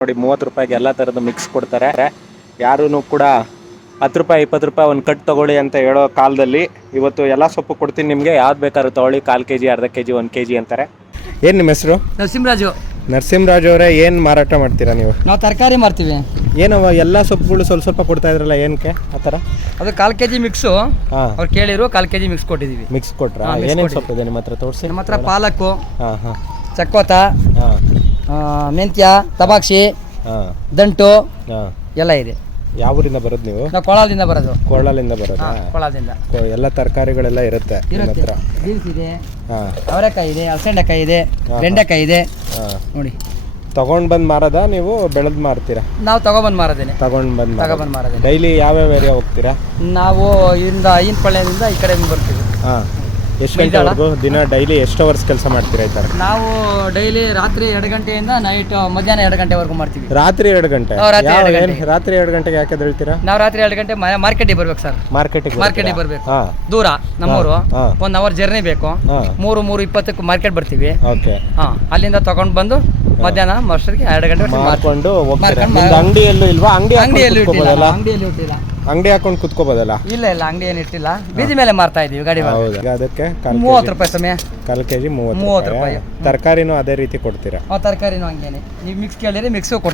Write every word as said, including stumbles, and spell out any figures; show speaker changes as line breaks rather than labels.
ನೋಡಿ ಮೂವತ್ತು ರೂಪಾಯಿಗೆ ಎಲ್ಲ ಥರದ ಮಿಕ್ಸ್ ಕೊಡ್ತಾರೆ. ಯಾರೂ ಕೂಡ ಹತ್ತು ರೂಪಾಯಿ ಇಪ್ಪತ್ತು ರೂಪಾಯಿ ಒಂದು ಕಟ್ ತೊಗೊಳ್ಳಿ ಅಂತ ಹೇಳೋ ಕಾಲದಲ್ಲಿ ಇವತ್ತು ಎಲ್ಲ ಸೊಪ್ಪು ಕೊಡ್ತೀನಿ ನಿಮಗೆ. ಯಾವ್ದು ಬೇಕಾದ್ರೂ ತೊಗೊಳ್ಳಿ, ಕಾಲು ಕೆ ಜಿ ಅರ್ಧ ಕೆ ಜಿ ಒಂದು ಕೆ ಜಿ ಅಂತಾರೆ. ಏನು ನಿಮ್ಮ ಹೆಸರು?
ನರಸಿಂಹರಾಜು.
ನರಸಿಂಹರಾಜು ಅವರೇ, ಏನು ಮಾರಾಟ ಮಾಡ್ತೀರಾ ನೀವು?
ನಾವು ತರಕಾರಿ ಮಾಡ್ತೀವಿ.
ಏನವ ಎಲ್ಲ ಸೊಪ್ಪುಗಳು ಸ್ವಲ್ಪ ಸ್ವಲ್ಪ ಕೊಡ್ತಾ ಇದ್ರಲ್ಲ, ಏನಕ್ಕೆ ಆ ಥರ?
ಅದು ಕಾಲು ಕೆ ಜಿ ಮಿಕ್ಸು.
ಹಾಂ,
ಅವ್ರು ಕೇಳಿರು ಕಾಲು ಕೆ ಜಿ ಮಿಕ್ಸ್ ಕೊಟ್ಟಿದ್ದೀವಿ.
ಮಿಕ್ಸ್ ಕೊಟ್ರಾ? ಏನೇನು ಸೊಪ್ಪು ಇದೆ ನಿಮ್ಮ ಹತ್ರ? ತೋರಿಸಿ.
ನಮ್ಮ ಹತ್ರ ಪಾಲಕ್ಕು,
ಹಾಂ ಹಾಂ,
ಚಕ್ಕೋತ,
ಹಾಂ,
ಮೆಂತ್ಯ, ತಬಾಕ್ಷಿ,
ಹಾಂ,
ದಂಟು
ಹಾಂ,
ಎಲ್ಲ ಇದೆ.
ಯಾವ ಊರಿಂದ ಬರೋದು ನೀವು?
ನಾವು ಕೊಳದಿಂದ ಬರೋದು.
ಕೊಳ್ಳಲಿಂದ ಬರೋದಾ?
ಕೊಳದಿಂದ
ಎಲ್ಲ ತರಕಾರಿಗಳೆಲ್ಲ ಇರುತ್ತೆ ನಿಮ್ಮ
ಇರುತ್ತೆ.
ಹತ್ರ?
ಬೀನ್ಸ್ ಇದೆ,
ಹಾಂ,
ಅವರೆಕಾಯಿ ಇದೆ, ಅಲಸಂಡೆಕಾಯಿ ಇದೆ, ಬೆಂಡೆಕಾಯಿ ಇದೆ.
ಹಾಂ,
ನೋಡಿ.
ತಗೊಂಡ್ ಬಂದು ಮಾರದ ನೀವು ಬೆಳೆದು ಮಾರ್ತೀರಾ?
ನಾವು ತಗೊಬಂದು ಮಾರೋದೇನೆ.
ತಗೊಂಡ್ ಬಂದು
ತಗೊಬಂದು ಮಾರೋದೇನೆ.
ಡೈಲಿ ಯಾವ್ಯಾವ ಏರಿಯಾ ಹೋಗ್ತೀರಾ?
ನಾವು ಇಲ್ಲಿಂದ ಐನ್ ಪಳ್ಳ್ಯದಿಂದ ಈ ಕಡೆ ಬರ್ತೀವಿ.
ಹಾಂ, ಎಷ್ಟು ಗಂಟೆವರೆಗೂ ದಿನ ಡೈಲಿ ಎಷ್ಟು ಅವರ್ಸ್ ಕೆಲಸ ಮಾಡ್ತೀರಾ ಈ ಥರ?
ನಾವು ಡೈಲಿ ರಾತ್ರಿ ಎರಡು ಗಂಟೆಯಿಂದ ನೈಟ್ ಮಧ್ಯಾಹ್ನ ಎರಡು ಗಂಟೆವರೆಗೂ ಮಾಡ್ತೀವಿ.
ರಾತ್ರಿ ಎರಡು ಗಂಟೆ?
ಹಾ, ರಾತ್ರಿ
ಯಾವ-
ಎರಡು
ಏನ್-
ಗಂಟೆಗೆ.
ರಾತ್ರಿ ಎರಡು ಗಂಟೆಗೆ ಯಾಕೆ ಹೇಳ್ತೀರಾ?
ನಾವು ರಾತ್ರಿ ಎರಡು ಗಂಟೆ ಮಾರ್ಕೆಟಿಗೆ ಬರ್ಬೇಕು ಸರ್.
ಮಾರ್ಕೆಟಿಗೆ
ಮಾರ್ಕೆಟಿಗೆ ಬರ್ಬೇಕು.
ಹಾಂ,
ದೂರ ನಮ್ಮೂರು.
ಹಾ.
ಒನ್ ಅವರ್ ಜರ್ನಿ ಬೇಕು.
ಹಾಂ,
ಮೂರು ಮೂರು ಇಪ್ಪತ್ತಕ್ಕೆ ಮಾರ್ಕೆಟ್ ಬರ್ತೀವಿ.
ಓಕೆ.
ಹಾಂ, ಅಲ್ಲಿಂದ ತಗೊಂಡು ಬಂದು ಮಧ್ಯಾಹ್ನ ಅಷ್ಟೊತ್ತಿಗೆ ಎರಡು ಗಂಟೆ
ಮಾಡ್ಕೊಂಡು ಹೋಗ್ತೀರಾ?
ಮಾರ್ಕೊಂಡು
ನಿಮ್ದು ಅಂಗಡಿ ಎಲ್ಲೂ ಇಲ್ವಾ? ಅಂಗಡಿ
ಅಂಗಡಿಯಲ್ಲಿ ಇಟ್ಟಿಲ್ಲ.
ಕುತ್ಕೋಬೋದಲ್ಲ?
ಅಂಗಡಿಯಲ್ಲಿ ಇಟ್ಟಿಲ್ಲ.
ಅಂಗಡಿ ಹಾಕೊಂಡು ಕುತ್ಕೋಬೋದಲ್ಲ?
ಇಲ್ಲ ಇಲ್ಲ, ಅಂಗಡಿ ಏನು ಇಟ್ಟಿಲ್ಲ. ಬೀದಿ ಮೇಲೆ ಮಾರ್ತಾ ಇದೀವಿ ಗಾಡಿ ಮೇಲೆ.
ಹೌದಾ? ಅದಕ್ಕೆ
ಮೂವತ್ತು ರೂಪಾಯಿ ಸಮಯ.
ಕಾಲು ಕೆ ಜಿ ಮೂವತ್ತು
ಮೂವತ್ತು
ರೂಪಾಯಿ.
ರೂಪಾಯಿ.
ತರಕಾರಿನೂ ಅದೇ ರೀತಿ ಕೊಡ್ತೀರಾ?
ತರಕಾರಿನೂ ಹಂಗೇನೆ. ನೀವು ಮಿಕ್ಸ್ ಕೇಳಿದ್ರೆ ಮಿಕ್ಸು ಕೊಡ್ತೀವಿ.